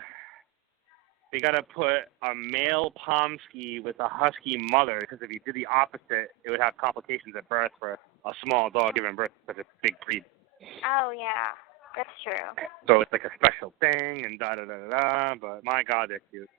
put a male Pomsky with a husky mother. Because if you did the opposite, it would have complications at birth for a small dog giving birth to such a big breed. Oh yeah, that's true. So it's like a special thing and da da da da. But my God, they're cute.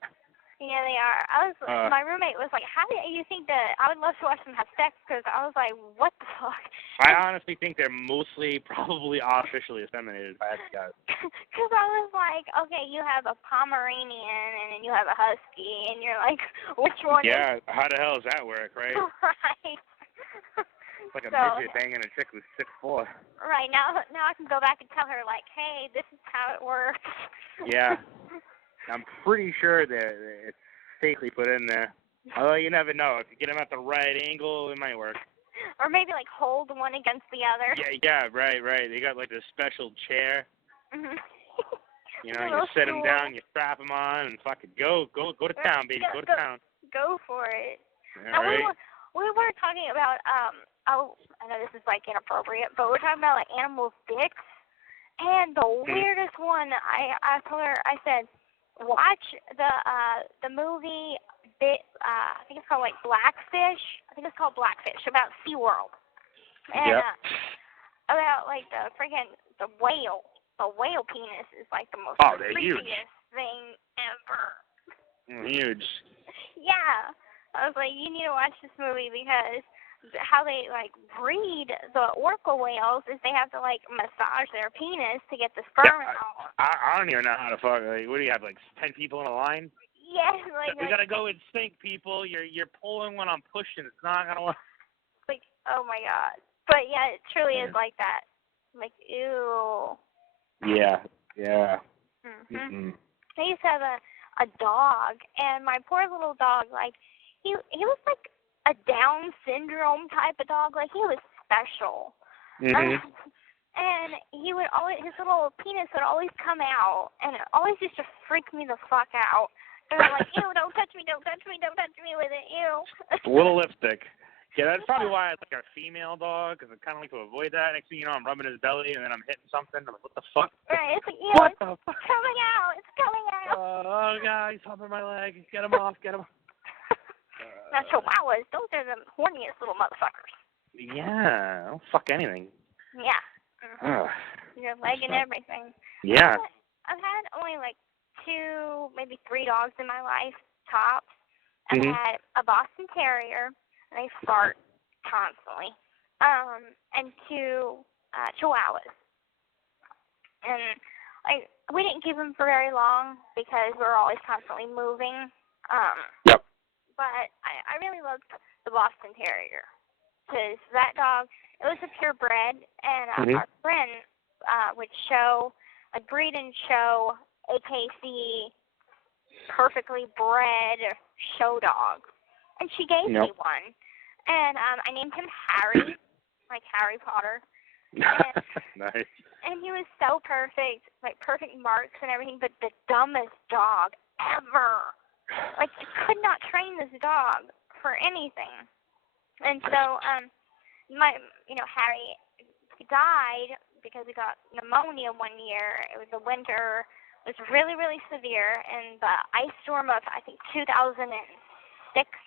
Yeah, they are. My roommate was like, how do you think that I would love to watch them have sex? Because I was like, what the fuck? I honestly think they're mostly probably artificially inseminated, if I had to guess. Because I was like, okay, you have a Pomeranian and then you have a Husky, and you're like, which one? Yeah, how the hell does that work, right? Right. It's like a midget banging a chick who's 6'4". Right, now I can go back and tell her, like, hey, this is how it works. Yeah. I'm pretty sure that it's safely put in there. Although you never know. If you get them at the right angle, it might work. Or maybe, like, hold one against the other. Yeah, right. They got, like, this special chair. Mhm. You know, you sit them down, you strap them on, and fucking go to town, baby. Go to town. Go for it. All right. We were talking about, I know this is, like, inappropriate, but we're talking about, like, animals' dicks. And the weirdest one, I told her, I said, watch the movie, I think it's called like Blackfish. I think it's called Blackfish, about SeaWorld. And about like the whale. The whale penis is like the most creepiest thing ever. Huge. Yeah. I was like, you need to watch this movie because how they like breed the orca whales is they have to like massage their penis to get the sperm out. I don't even know how to fuck. Like, what do you have? Like 10 people in a line? Yeah, like we gotta go in sync, people. You're pulling when I'm pushing. It's not gonna work. Like, oh my God. But yeah, it truly is like that. Like, ew. Yeah. Mhm. Mm-hmm. I used to have a dog, and my poor little dog, like he was like a Down syndrome type of dog. Like, he was special. Mm-hmm. And he would always, his little penis would always come out, and it always used to freak me the fuck out. And I'm like, ew, don't touch me with it, ew. A little lipstick. Yeah, that's probably why I like a female dog, because I kind of like to avoid that. Next thing you know, I'm rubbing his belly, and then I'm hitting something. I'm like, what the fuck? Right, it's What the fuck? coming out. It's coming out. Oh, God, he's humping my leg. Get him off. Get him off. Now, chihuahuas, those are the horniest little motherfuckers. Yeah, I don't fuck anything. Yeah. Ugh. Your leg and everything. Yeah. I've had only like 2, maybe 3 dogs in my life, tops. I've had a Boston Terrier, and they fart constantly, and 2 Chihuahuas. And we didn't keep them for very long because we were always constantly moving. Yep. But I really loved the Boston Terrier because that dog, it was a purebred, and our friend would show, breed and show AKC perfectly bred show dog, and she gave me one, and I named him Harry, like Harry Potter. And, Nice. And he was so perfect, like perfect marks and everything, but the dumbest dog ever. Like, you could not train this dog for anything. And so, Harry died because he got pneumonia one year. It was the winter. It was really, really severe, and the ice storm of, I think, 2006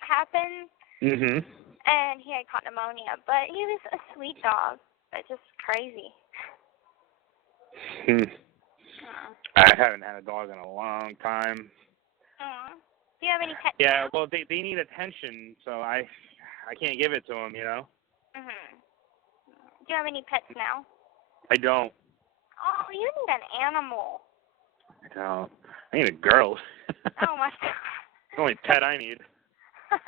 happened, and he had caught pneumonia. But he was a sweet dog, but just crazy. I haven't had a dog in a long time. Do you have any pets? Yeah, well, they need attention, so I can't give it to them, you know? Do you have any pets now? I don't. Oh, you need an animal. I don't. I need a girl. Oh, my God. The only pet I need. How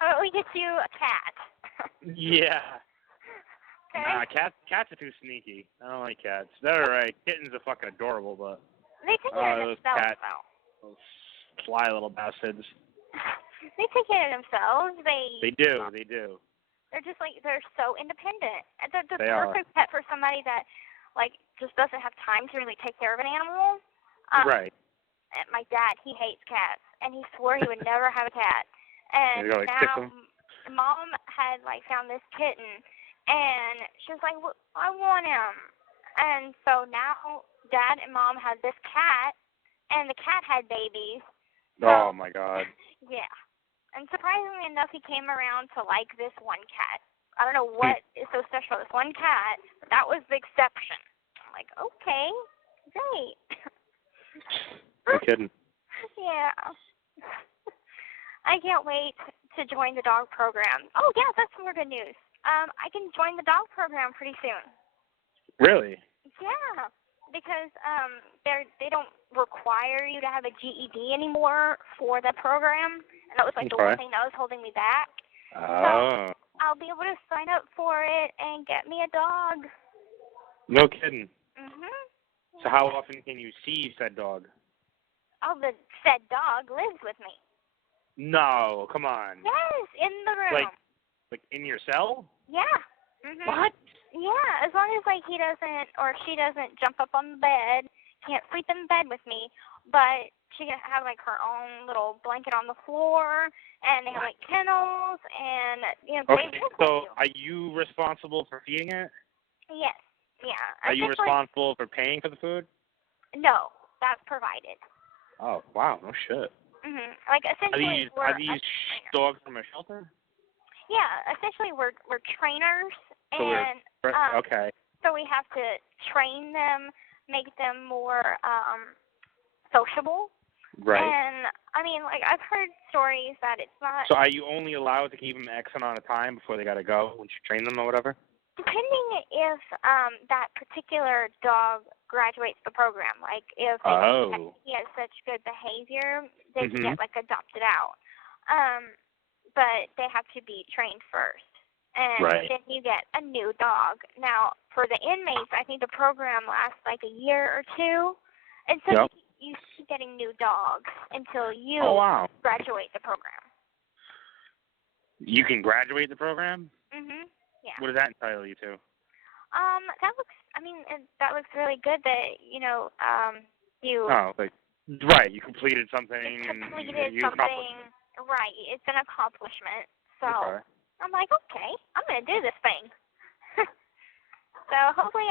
about we get you a cat? Yeah. Okay. Nah, cats are too sneaky. I don't like cats. They're alright. Kittens are fucking adorable, but they take care of those themselves, cats, though. those sly little bastards. They take care of themselves. They do. They do. They're just like, they're so independent. And they're the They perfect pet for somebody that, like, just doesn't have time to really take care of an animal. Right. And my dad, he hates cats, and he swore he would never have a cat. And Go, like, now, Mom had, like, found this kitten, and she was like, well, I want him. And so now Dad and Mom had this cat, and the cat had babies. So, oh, my God. Yeah. And surprisingly enough, he came around to like this one cat. I don't know what is so special about this one cat, but that was the exception. I'm like, okay, great. No kidding. Yeah. I can't wait to join the dog program. Oh, yeah, that's more good news. I can join the dog program pretty soon. Really? Yeah, because they don't require you to have a GED anymore for the program, and that was like the one thing that was holding me back. Oh. So I'll be able to sign up for it and get me a dog. No kidding. So Yeah. how often can you see said dog? Oh, the said dog lives with me. No, come on. Yes, in the room. Like in your cell? Yeah. What? Yeah, as long as like he doesn't or she doesn't jump up on the bed, can't sleep in bed with me, but she can have like her own little blanket on the floor, and they have like kennels, and Okay, they live so with you. are you responsible for feeding it? Yes. Yeah. Are you responsible for paying for the food? No, that's provided. Oh, wow, no shit. Like essentially, Are these dogs from a shelter? Yeah, essentially we're trainers, So and okay. so we have to train them, make them more sociable. Right. And I mean, like I've heard stories that it's not. So are you only allowed to keep them X amount of time before they gotta go once you train them or whatever? Depending if that particular dog graduates the program, like if he has such good behavior, they can get like adopted out. But they have to be trained first, and then you get a new dog. Now, for the inmates, I think the program lasts like a year or two, and so you keep getting new dogs until you graduate the program. You can graduate the program? Yeah. What does that entitle you to? That looks really good that, you. You completed something. Right, it's an accomplishment. So, I'm like, okay, I'm going to do this thing. So hopefully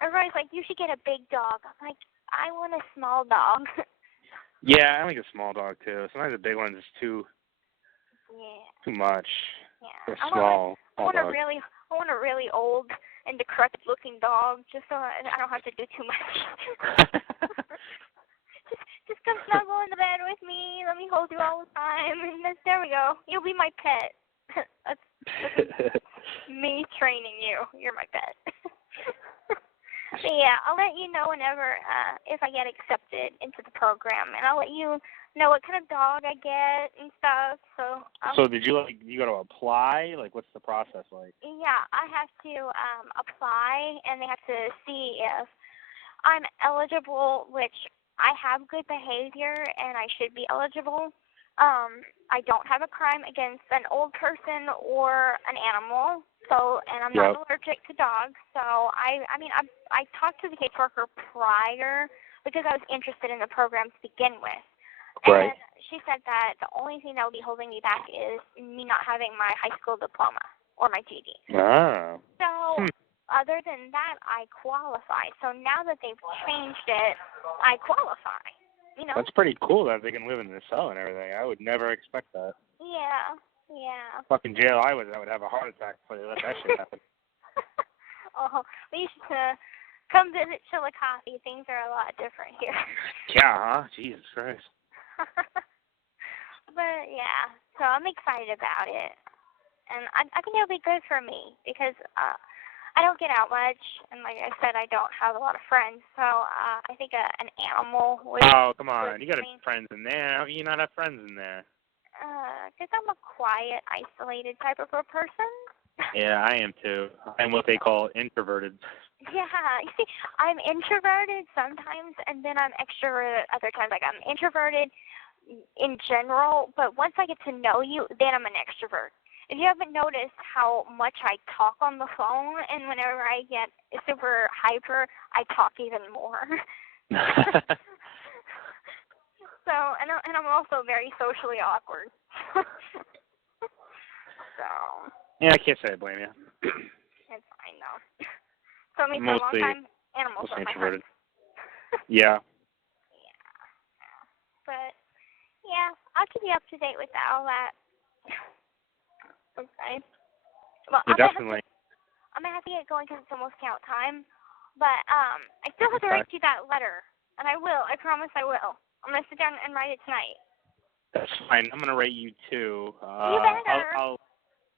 everybody's like, you should get a big dog. I'm like, I want a small dog. Yeah, I like a small dog too. Sometimes the big ones is too much. Yeah. They're small. I want a really old and decrepit looking dog, just so I don't have to do too much. just come snuggle in the bed with me. Let me hold you all the time, and there we go. You'll be my pet. That's me training you. You're my pet. But yeah, I'll let you know whenever if I get accepted into the program, and I'll let you know what kind of dog I get and stuff. So did you got to apply? Like, what's the process like? Yeah, I have to apply, and they have to see if I'm eligible, which I have good behavior, and I should be eligible. I don't have a crime against an old person or an animal, and I'm not allergic to dogs. So I talked to the caseworker prior because I was interested in the program to begin with. Right. And she said that the only thing that will be holding me back is me not having my high school diploma or my GED. Ah. So other than that, I qualify. So now that they've changed it, I qualify. You know? That's pretty cool that they can live in the cell and everything. I would never expect that. Yeah. Fucking jail I would have a heart attack before they let that shit happen. Oh, we should come visit Chillicothe. Things are a lot different here. Yeah, huh? Jesus Christ. But yeah, so I'm excited about it, and I think it'll be good for me because I don't get out much, and like I said, I don't have a lot of friends. So I think an animal would. Oh, come on! You got friends in there. How can you not have friends in there? Because I'm a quiet, isolated type of a person. Yeah, I am too. I'm what they call introverted. Yeah, you see, I'm introverted sometimes, and then I'm extroverted other times. Like, I'm introverted in general, but once I get to know you, then I'm an extrovert. If you haven't noticed how much I talk on the phone, and whenever I get super hyper, I talk even more. So, and I'm also very socially awkward. So. Yeah, I can't say I blame you. It's fine though. So me for a long time, animals were my introverted. friends. Yeah. But yeah, I'll keep you up to date with all that. Okay. Well, Yeah, definitely. I'm gonna have to get going because it's almost count time. But I still have to write you that letter, and I will. I promise I will. I'm gonna sit down and write it tonight. That's fine. I'm gonna rate you too. You better.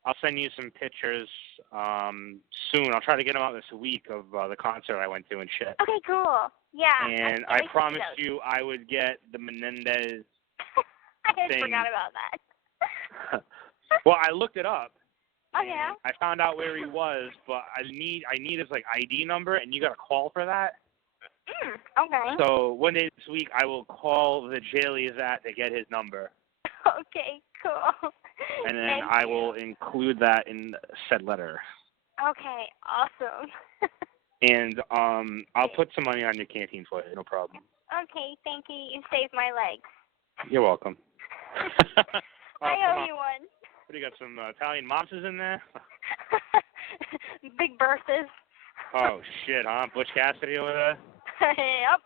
I'll send you some pictures soon. I'll try to get them out this week of the concert I went to and shit. Okay, cool. Yeah. And I promised you I would get the Menendez I thing. forgot about that. Well, I looked it up. Oh yeah. I found out where he was, but I need his ID number, and you got to call for that. Okay. So one day this week, I will call the jail he's at to get his number. Okay, cool. And then I will include that in said letter. Okay, awesome. And I'll put some money on your canteen for you, no problem. Okay, thank you. You saved my legs. You're welcome. I owe you one. What, do you got some Italian mobsters in there? Big Berthas. Oh, shit, huh? Butch Cassidy over there? Yep.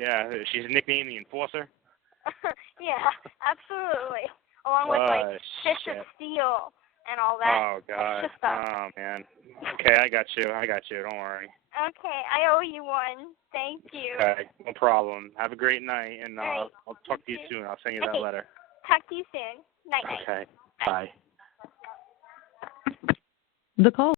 Yeah, she's nicknamed the Enforcer? Yeah, absolutely. Along with, Fist of Steel and all that. Oh, God. Oh, man. Okay, I got you. Don't worry. Okay, I owe you one. Thank you. Okay, no problem. Have a great night, and right. I'll talk to you soon. I'll send you that letter. Talk to you soon. Night-night. Okay, bye. The call